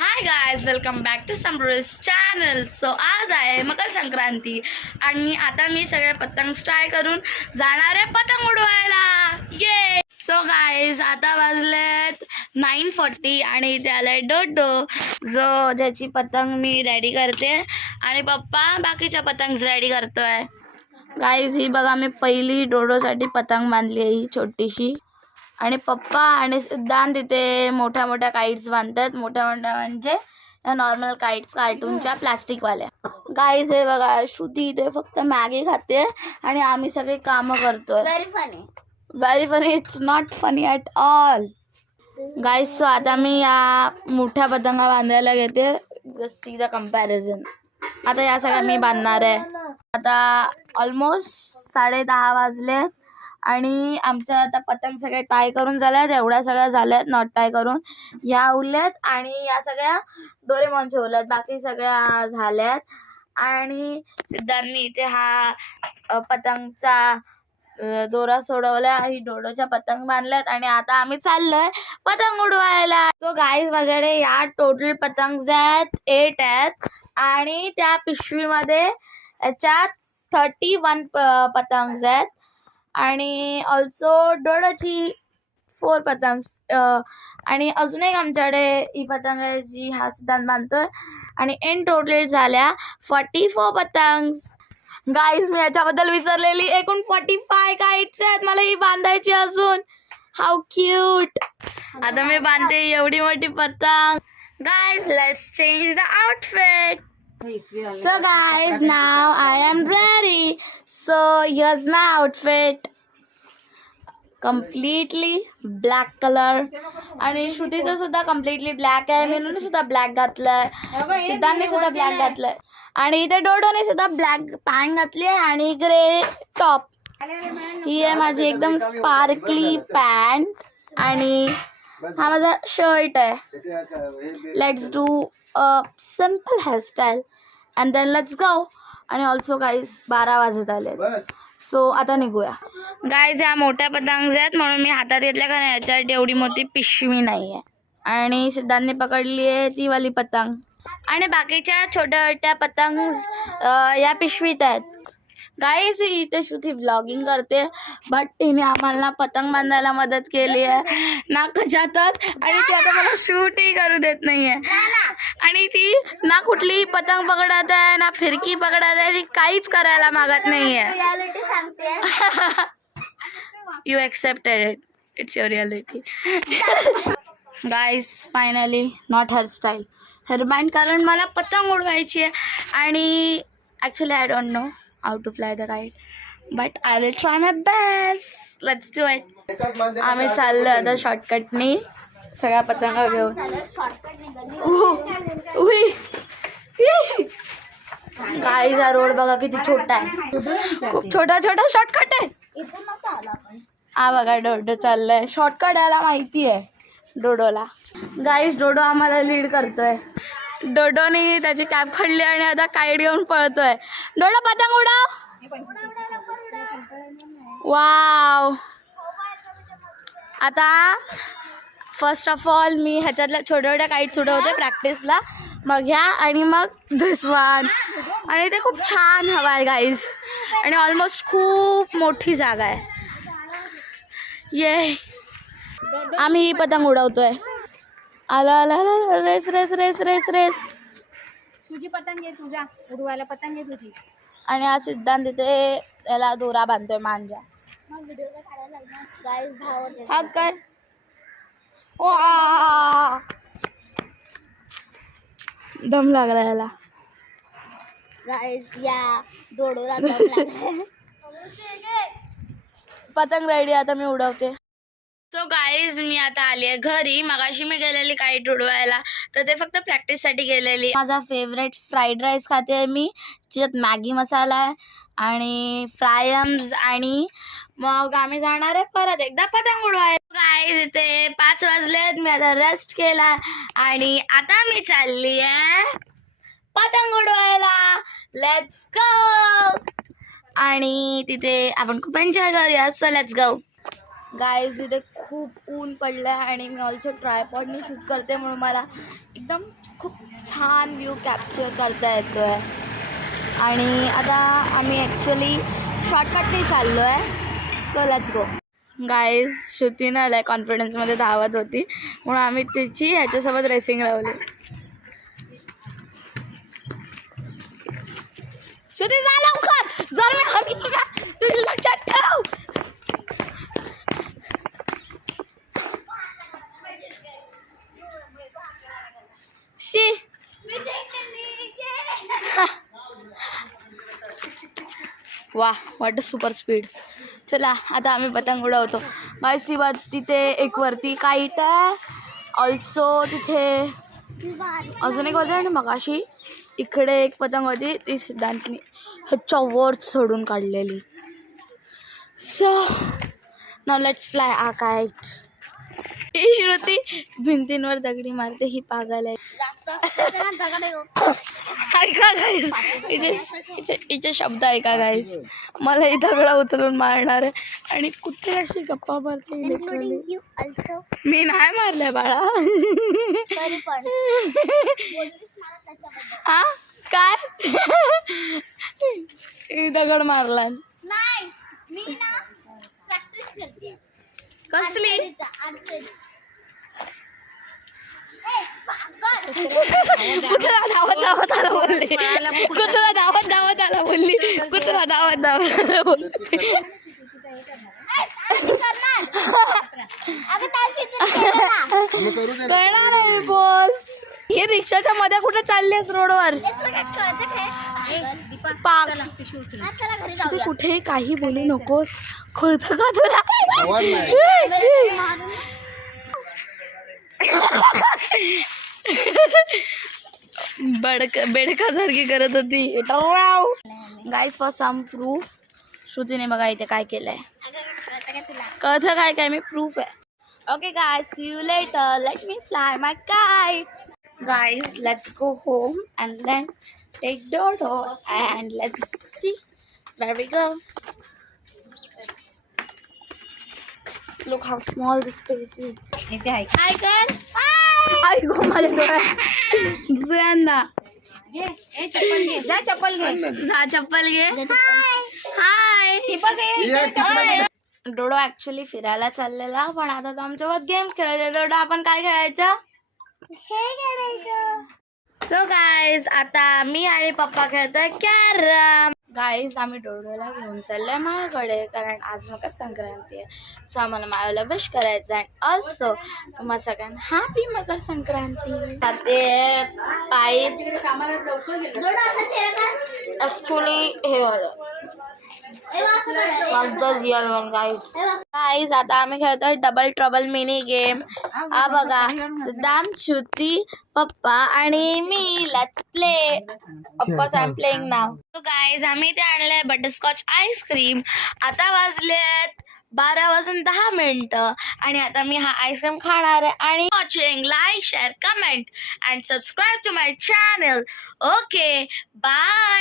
High guys, welcome back to समृस channel. So आज आहे मकर संक्रांती आणि आता मी सगळे पतंग ट्राय करून जाणार आहे पतंग उडवायला. ये सो गाइस, आता वाजलेत 9:40 आणि इथे आलाय डोडो ज्याची पतंग मी रेडी करते आणि पप्पा बाकीच्या पतंग रेडी करतोय. गाइस, ही बघा मी पहिली डोडोसाठी पतंग बांधली आहे, ही छोटीशी. आणि पप्पा आणि सिद्धांत तिथे मोठ्या मोठ्या काइट्स बांधतात. मोठ्या मोठ्या म्हणजे नॉर्मल काइट्स, कार्टूनच्या प्लास्टिकवाल्या. गाईज हे बघा, श्रुती इथे फक्त मॅगी खाते आणि आम्ही सगळे कामं करतोय. Very funny. It's not funny at all. Guys, so आता मी या मोठ्या पतंगा बांधायला घेते. Just see the comparison. आता या सगळ्या मी बांधणार आहे. आता ऑलमोस्ट 10:30 वाजलेत आणि आमच्या आता पतंग सगळे टाय करून झाल्यात. एवढ्या सगळ्या झाल्यात नॉट टाय करून, ह्या उरल्यात आणि या सगळ्या डोरेमॉनच्या उरल्यात. बाकी सगळ्या झाल्यात. आणि सिद्धांनी इथे हा पतंगचा दोरा सोडवला. ही डोडोच्या पतंग बांधल्यात आणि आता आम्ही चाललोय पतंग उडवायला. तो गाईज, माझ्याकडे या टोटल पतंग आहेत 8 आहेत आणि त्या पिशवीमध्ये याच्यात 31 पतंग आहेत आणि ऑल्सो डोडोची 4 पतंग आणि अजून एक आमच्याकडे ही पतंग आहे जी हा सिद्धांत बांधतोय. आणि इन टोटल झाल्या 44 पतंग. गाईज, मी याच्याबद्दल विसरलेली. एकूण 45 काइट्स आहेत मला ही बांधायची अजून. How cute. आता मी बांधते एवढी मोठी पतंग. Guys, let's change the outfit. So guys, now I am ready. So here's my outfit. Completely black color. आणि श्रुतीचं सुद्धा कम्प्लिटली ब्लॅक आहे. मीनूने सुद्धा ब्लॅक घातलंय. सिद्धांतने सुद्धा ब्लॅक घातलंय. आणि इथे डोडोने सुद्धा ब्लॅक पॅन्ट घातली आहे आणि ग्रे टॉप. ही आहे माझी एकदम स्पार्कली पॅन्ट आणि हा माझा शर्ट आहे. Let's do a simple hairstyle and then let's go. आणि ऑल्सो गाईज 12 वाजत आले. सो आता निघूया. गाईज, ह्या मोठ्या पतंग आहेत म्हणून मी हातात घेतल्या, कारण याच्यात एवढी मोठी पिशवी नाही आहे. आणि सिद्धांतने पकडली आहे ती वाली पतंग आणि बाकीच्या छोट्या छोट्या पतंग या पिशवीत आहेत. गाईज, इथे श्रुती व्लॉगिंग करते बट तिने आम्हाला पतंग बांधायला मदत केली आहे ना कशातच. आणि ती आता मला शूटही करू देत नाही आहे. आणि ती ना कुठली पतंग पकडत आहे ना फिरकी पकडत आहे. ती काहीच करायला मागत नाही आहे. You accepted it. It's your reality. Guys, finally not hairstyle, hairband, कारण मला पतंग उडवायची आहे. आणि actually I don't know how to fly the kite, but I will try my best. Let's do it. आम्ही चाललो आता शॉर्टकटनी सगळ्या पतंगा घेऊन. गाईज, हा रोड बघा किती छोटा आहे. खूप छोटा छोटा शॉर्टकट आहे. हा बघा डोडो चाललाय. शॉर्टकट याला माहिती आहे डोडोला. गाईज, डोडो आम्हाला लीड करतोय. डोडोने त्याची कॅप खाल्ली आणि आता काईट घेऊन पळतोय. डोडो, पतंग उडव. वाव. आता फर्स्ट ऑफ ऑल मी ह्याच्यातल्या छोट्या छोट्या काईट्स उडवते प्रॅक्टिसला, मग ह्या आणि मग दिस वन. आणि ते खूप छान हवा आहे गाईज आणि ऑलमोस्ट खूप मोठी जागा आहे. ये आम्ही ही पतंग उडवतोय. आला आला आला. Race race race race race. तुझी पतंग आहे, तुझ्या उडवायला पतंग आहे तुझी. आणि हा सिद्धांत तिथे याला दोरा बांधतोय मांजा. हा कर. दम लागला याला. गाईस, या डोडोला दम लागलाय. पतंग रेडी, आता मी उडवते. सो गाईज, मी आता आली आहे घरी. मगाशी मी गेलेली काईट उडवायला, तर ते फक्त प्रॅक्टिससाठी गेलेली. माझा फेवरेट फ्राईड राईस खाते आहे मी, ज्याच्यात मॅगी मसाला आहे आणि फ्रायम्स. आणि मग आम्ही जाणार आहे परत एकदा पतंग उडवायला. गाईज, इथे 5 वाजलेत. मी आता रेस्ट केला आणि आता मी चालली आहे पतंग उडवायला. Let's go. आणि तिथे आपण खूप एन्जॉय करूया. So let's go. गाईज इथे खूप ऊन पडलं आहे आणि मी ऑल्सो ट्रायपॉडनी शूट करते म्हणून मला एकदम खूप छान व्ह्यू कॅप्चर करता येतो आहे. आणि आता आम्ही ॲक्च्युली शॉर्टकटने चाललो आहे. So let's go. गाईज श्रुतीनं आलाय कॉन्फिडन्समध्ये धावत होती म्हणून आम्ही तिची ह्याच्यासोबत रेसिंग लावली. श्रुती जा लवकर, जर मी हरली ना तुझी लक्षात ठेव. शी वा वॉट अ सुपर स्पीड. चला आता आम्ही पतंग उडवतो. गाईस ती तिथे एक वरती काईट आहे, ऑल्सो तिथे अजून एक होते आणि मगाशी इकडे एक पतंग होती ती सिद्धांतनी ह्याच्या वर सोडून काढलेली. So now let's fly a kite. ही श्रुती भिंतींवर दगडी मारते, ही पागल आहे. ऐका गाईस, हिचे शब्द ऐका गाईस. मला ही दगड उचलून मारणार आहे आणि कुठे अशी गप्पा मारते इलेक्ट्रॉनिक. मी नाही मारलंय बाळा. हा काय दगड मारला कसली. कुत्रा धावत धावत आला बोलली, कुत्रा धावत धावत आला बोलली, कुत्रा धावत धावत आला बोलली. करणार आहे बॉस. हे रिक्षाच्या मध्ये कुठे चाललेस रोडवर. तू कुठे काही बोलू नकोस, कळतं का तुला. बेडकासारखी करत होती. गाईज फॉर सम प्रूफ श्रुतीने बघा इथे काय केलंय. कळतं काय काय मी प्रूफ आहे. Okay guys, see you later. Let me fly my kites. Guys, let's go home and then take Dodo and let's see where we go. Look how small this space is. Hi, girl. Hi. go माझ्या डोळ्यात. दुसऱ्यांदा चप्पल घे. हाय. डोडो actually फिरायला चाललेला पण आता तो आमच्यासोबत गेम खेळायचा. डोडो आपण काय खेळायचं. सो गाईज आता मी आणि पप्पा खेळतोय कॅरम. गाईज आम्ही डोडोला घेऊन चाललोय माझ्याकडे कारण आज मकर संक्रांती आहे. सो आम्हाला मायाला विश करायचं आहे. ऑल्सो तुम्हाला सगळ्यांना हॅपी मकर संक्रांती. ते पाईप्स ऍक्च्युली हे गाईज आता आम्ही खेळतोय डबल ट्रबल मिनी गेम. हा बघा सिद्धांत, श्रुती, पप्पा आणि मी. Let's play. Of course I am playing now. So guys आम्ही ते आणलंय बटरस्कॉच आईस्क्रीम. आता वाजलेत 12:10 आणि आता मी हा आईस्क्रीम खाणार आहे. आणि watching, like, share, comment and subscribe to my channel. Okay bye.